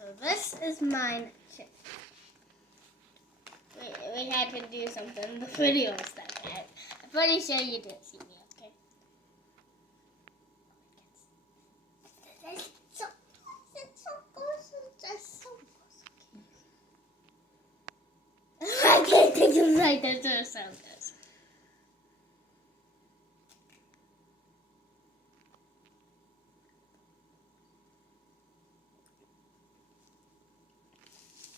So this is mine. We had to do something in the video stuff. I'm pretty sure you didn't see me, okay? It's so close. I can't think of like that to sound good.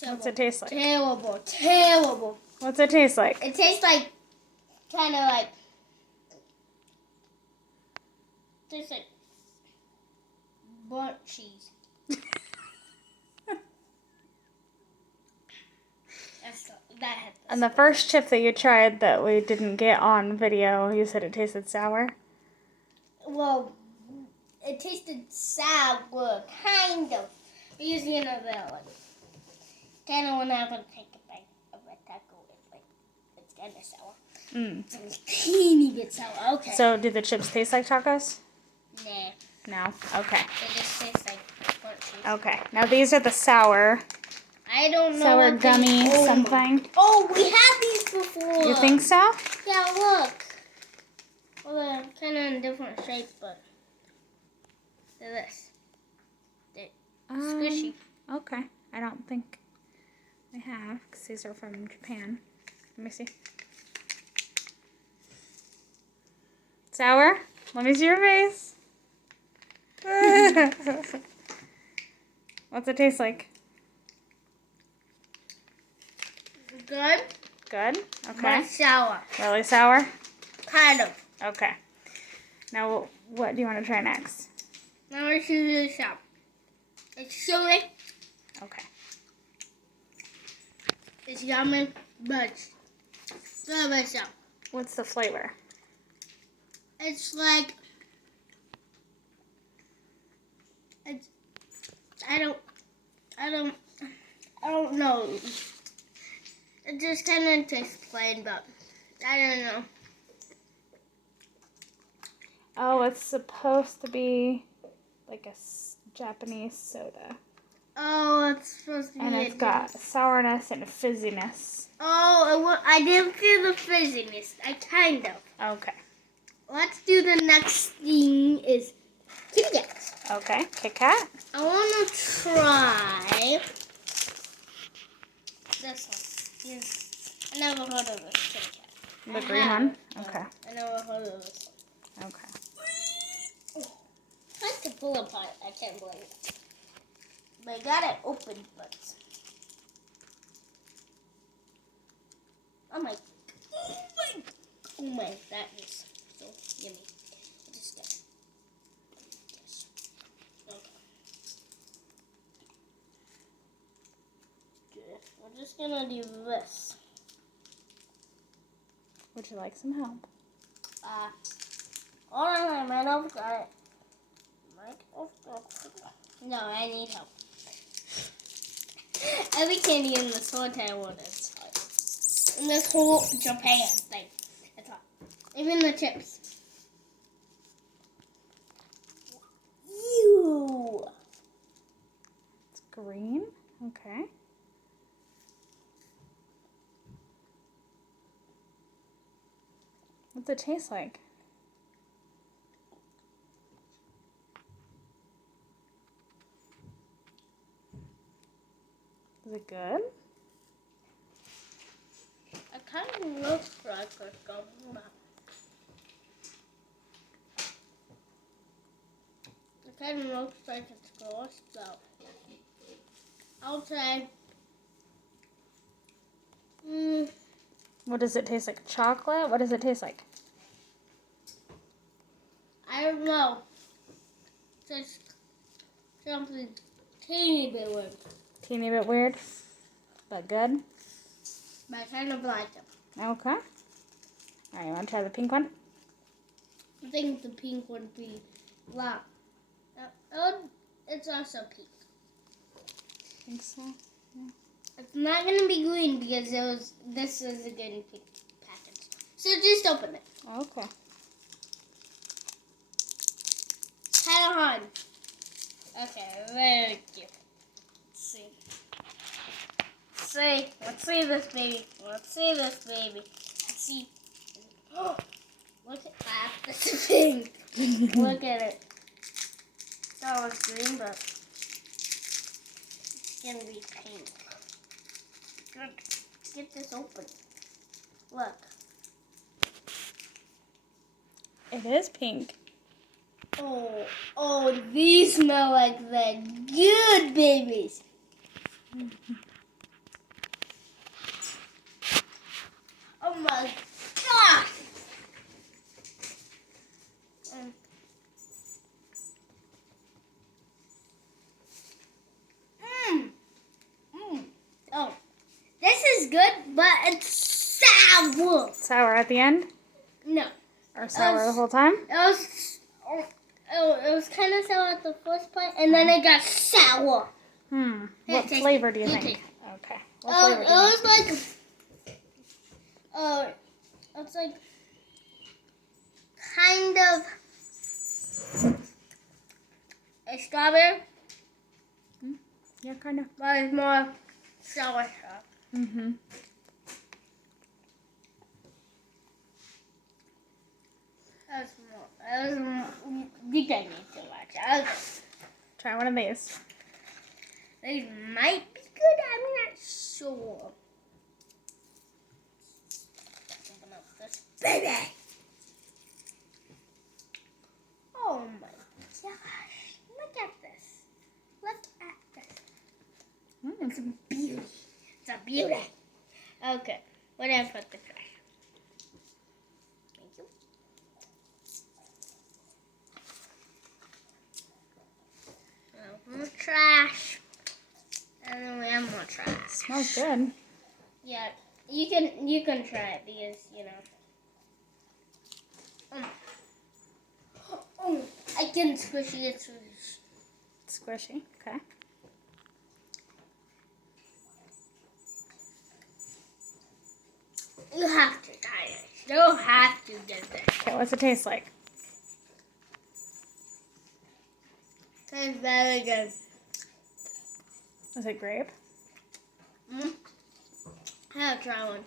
What's it taste like? Terrible. What's it taste like? It tastes like, kind of like, tastes like burnt cheese. And the first chip that you tried that we didn't get on video, you said it tasted sour? Well, it tasted sour, kind of. Because, you know, kind of when I would take a bite of a taco, it's kind of sour. It's a teeny bit sour. Okay. So, do the chips taste like tacos? Nah. No? Okay. It just tastes like burnt cheese. Okay. Now, these are the sour. I don't know. Sour gummy something. Oh, we had these before. You think so? Yeah, look. Well, they're kind of in different shapes, but they're this. They're squishy. Okay. I don't think I have, because these are from Japan. Let me see. Sour? Let me see your face. What's it taste like? Good. Good? Okay. But sour. Really sour? Kind of. Okay. Now, what do you want to try next? Now I choose this up. It's chili. Okay. It's yummy, but it's not very sour. What's the flavor? It's like, I don't know. It just kind of tastes plain, but I don't know. Oh, it's supposed to be like a Japanese soda. Oh, it's supposed to be. And it's got sourness and fizziness. Oh, I didn't feel the fizziness. I kind of. Okay. Let's do the next thing is Kit Kat. Okay, Kit Kat. I want to try this one. Yes. I never heard of this Kit Kat. The green one? Okay. I never heard of this one. Okay. I like to pull apart. I can't believe it. But I got it open, but oh my, that is so yummy. I just got it. Yes. Okay. We're just gonna do this. Would you like some help? Alright, I might have got it. No, I need help. Every candy in this whole entire world is hot. In this whole Japan thing, it's hot. Even the chips. Ew. It's green. Okay. What's it taste like? Is it good? It kind of looks like a gum. It kind of looks like it's gross, so I'll say. What does it taste like? Chocolate? What does it taste like? I don't know. Just something teeny bit weird. Teeny bit weird, but good. But I kind of like it. Okay. All right, you want to try the pink one? I think the pink would be black. It's also pink. Think so? Yeah. It's not going to be green because this is a good pink package. So just open it. Okay. Kind of hard. Okay, very cute. Let's Let's see this baby. Let's see this baby. Let's see. Oh, look at that. This thing. Look at it. It's always green, but it's gonna be pink. Good. Get this open. Look. It is pink. Oh, these smell like the good babies. Oh my God. Oh, this is good, but it's sour. Sour at the end? No. Or sour the whole time? It was kind of sour at the first part, and then it got sour. What flavor do you think? Okay. What flavor do you was like, it's like kind of a strawberry. Yeah, kind of. But it's more sour stuff. Mm-hmm. You don't need to watch. Okay. Try one of these. These might be good. I'm not sure. Open up this baby. Oh my gosh! Look at this. Look at this. It's a beauty. It's a beauty. Okay, we're gonna put the trash. Thank you. More trash. And then we have more trash. Smells good. Yeah, you can try it because Oh, I can squishy it through this. Squishy. Okay. You have to try it. You have to get this. Okay, what's it taste like? It's very good. Is it grape? I'll try one.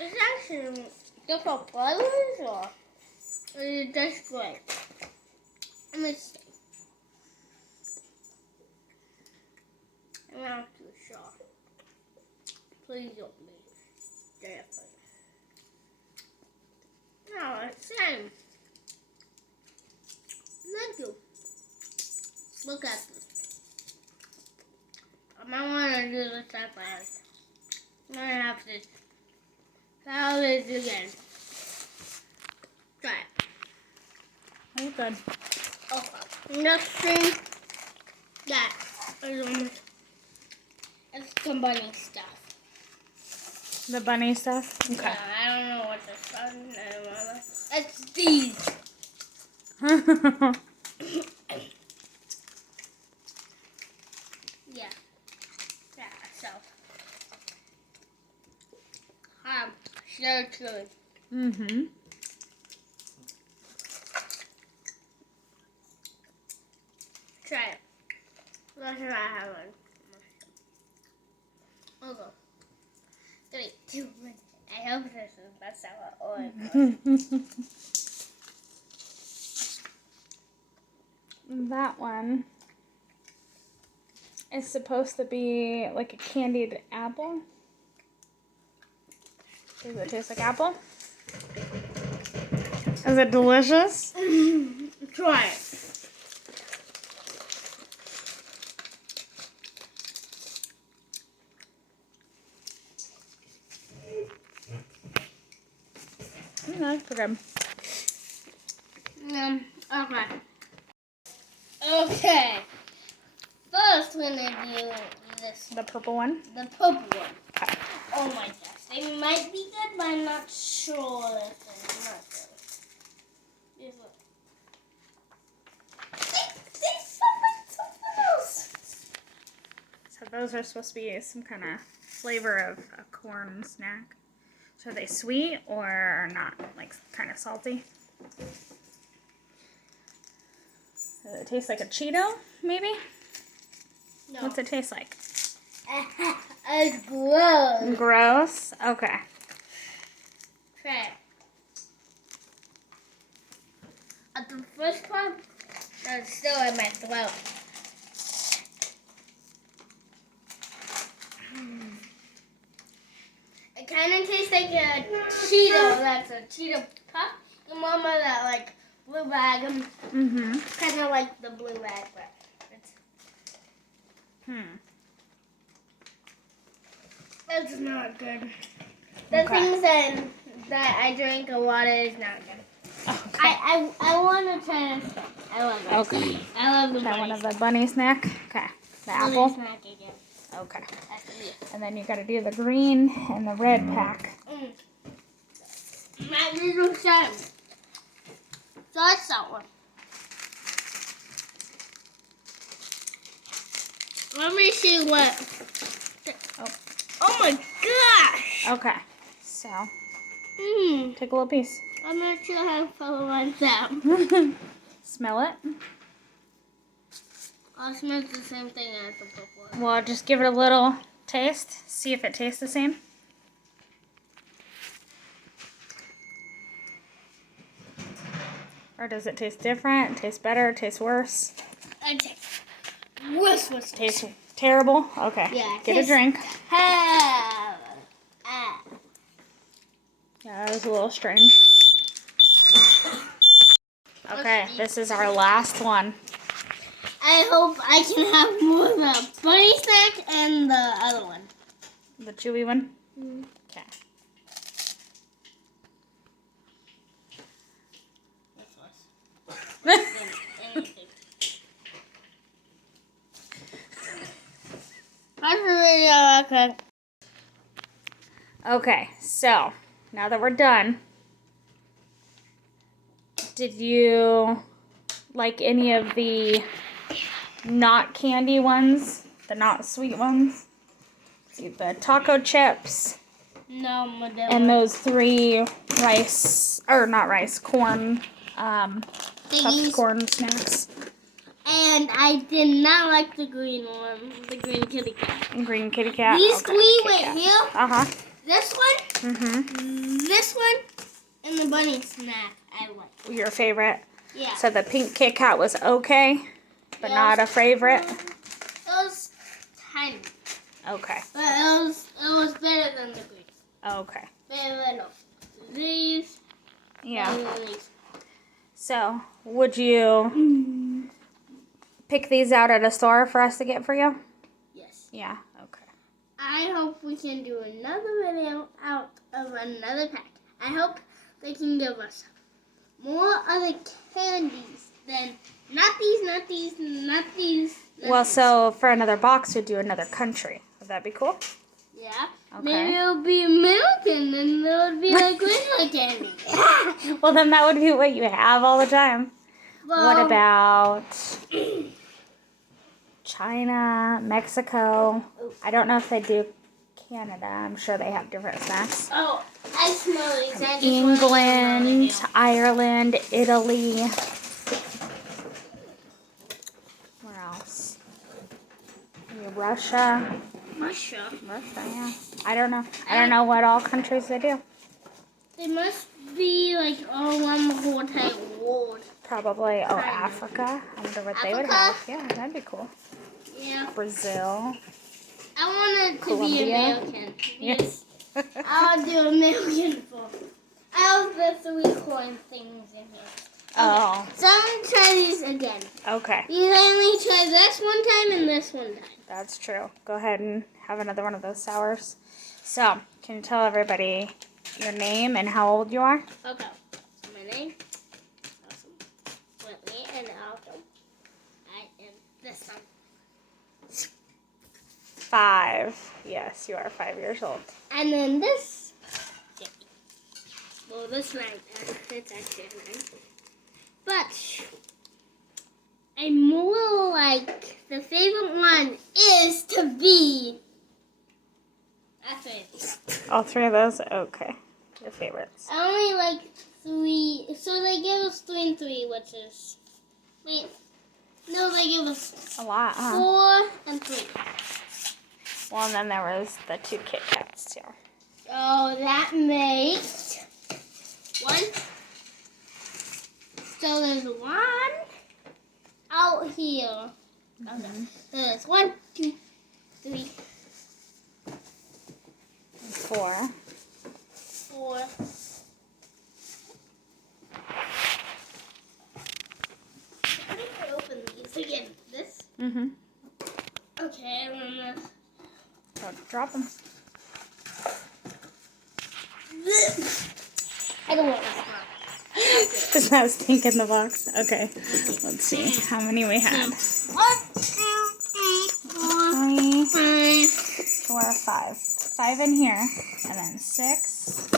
It's actually different flavors, or is it just grape? Let me see. I'm not too sure. Please don't be different. No, it's the same. Thank you. Look at this. I might want to do this that fast. I'm going to have to try this again. Try it. Oh, good. Okay. Next thing, that is it's the bunny stuff. The bunny stuff? Okay. Yeah, I don't know what this one is. It's these. Yeah. So. So good. Mm-hmm. Try it. Let's try have one. Okay. 3, 2, 1. I hope this is the best sour. Oh my God. That one is supposed to be like a candied apple. Does it taste like apple? Is it delicious? Try it. That's pretty good. Okay. Okay. First, we're gonna do this. The purple one? The purple one. Okay. Oh my gosh. They might be good, but I'm not sure. Not really. They smell like something else. So those are supposed to be some kind of flavor of a corn snack. So are they sweet or not? Like kind of salty? Does it taste like a Cheeto, maybe? No. What's it taste like? It's gross. Gross? Okay. Try it. At the first part, it's still in my throat. It kind of tastes like a Cheeto. That's a Cheeto puff. Your mama that like blue bag. Mm-hmm. Kind of like the blue bag, but it's. That's not good. The things that I drink a lot of is not good. Okay. I want to try this stuff. I love it. Okay. I love the Try bunny one of the bunny snack. Okay. The bunny apple. snack again. Okay. That's me. And then you got to do the green and the red pack. My little son. So that's that one. Let me see what. Oh my gosh! Okay. So, Mmm. take a little piece. I'm not sure how to follow one out. Smell it. It smells the same thing as the before. Well, just give it a little taste. See if it tastes the same. Or does it taste different? Taste better? Taste worse? Worse. Taste terrible? Okay. Yeah. Get a drink. Ah. Yeah, that was a little strange. Okay, this is our last one. I hope I can have more of the bunny snack and the other one. The chewy one? Mm. Okay. Anything. Okay. Okay, so now that we're done, did you like any of the not candy ones? The not sweet ones? See, the taco chips No, Modelo. and those 3 rice, or not rice, corn, puffed corn snacks. And I did not like the green one, the green kitty cat. Green kitty cat. These okay, 3 Kit right Kat. here. Uh-huh. This one, Mm-hmm. this one, and the bunny snack I like. Your favorite? Yeah. So the pink Kit Kat was okay, but Yeah, not a favorite? It was tiny, Okay. but it was better than the green. Okay. Better than these. Yeah. Better than these. So, would you pick these out at a store for us to get for you? Yes. Yeah. Okay. I hope we can do another video out of another pack. I hope they can give us more other candies than not these. Well, so for another box, we'd do another country. Would that be cool? Yeah. Okay. Maybe it'll be American and it would be like regular candy. Well, then that would be what you have all the time. Well, What about China, Mexico? I don't know if they do Canada. I'm sure they have different snacks. Oh, I smell these. I just wanna know England, what Ireland, Italy. Where else? Maybe Russia. they do. Russia. Russia, yeah. I don't know. I don't know what all countries they do. They must be like all around the whole entire world. Probably. Oh, China. Africa. I wonder what they would Africa? have. Yeah, that'd be cool. Yeah. Brazil. I want it to be Colombia? American. Yes. I'll do American for. I have the 3 coin things in here. Oh, So I'm going to try these again. okay. Because I only tried this one time and this one time. That's true. Go ahead and have another one of those sours. So, can you tell everybody your name and how old you are? Okay. So my name, awesome, Brentley, and also I am this one. 5. Yes, you are 5 years old. And then this, well, this one, it's actually a 9. But I'm more like the favorite one is to be. That's it. All 3 of those? Okay. Your favorites. I only like 3. So they give us 3 and 3, which is. Wait. No, they give us A lot, huh? 4 and 3. Well, and then there was the 2 Kit Kats too. Oh, that makes 1. So there's 1 out here. Okay. So there's 1, 2, 3, 4. 4. How do I open these again? This? Mm-hmm. Okay, and then Don't drop them. I don't want this one. Does that stink in the box? Okay. Let's see how many we had. 1, 2, 3, 4, 3, 5. 4, 5. 5 in here. And then 6,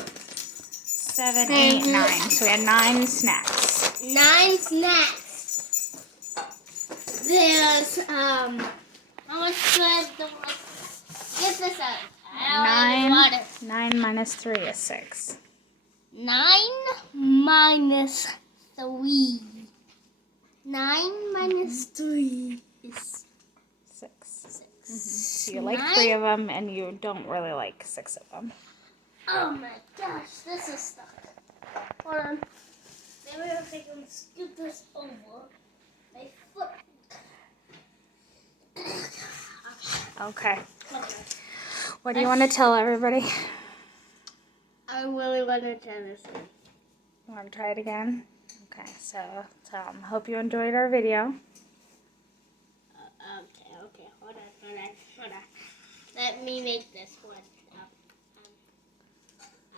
7, 8, 9. So we had 9 snacks. 9 snacks. There's how much good the get this out. 9 minus 3 is 6. 9 minus 3. 9 minus 3 is 6. 6. So you like 3 of them, and you don't really like 6 of them. Oh my gosh, this is stuck. Hold on. Maybe if I can scoot this over my foot. Okay. Okay. What do you want to tell everybody? I really want to try this one. You want to try it again? Okay, so hope you enjoyed our video. Okay. Hold on. Let me make this one up.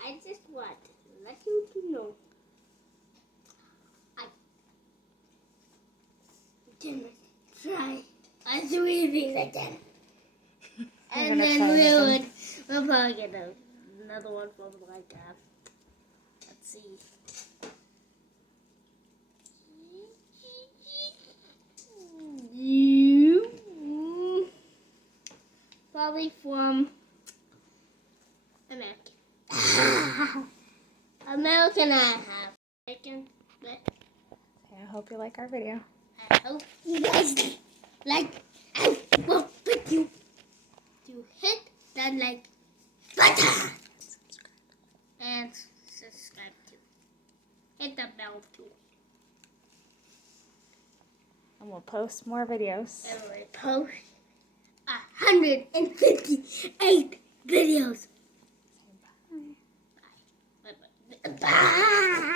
I just want to let you to know. I didn't try 3 of these again. And then we'll probably get another one from like let's see. Probably from American. American I have. American. I hope you like our video. I hope you guys like. I will put you to hit that like button and subscribe too. Hit the bell too. And we'll post more videos. And we post 158 videos. Bye. Bye. Bye. Bye.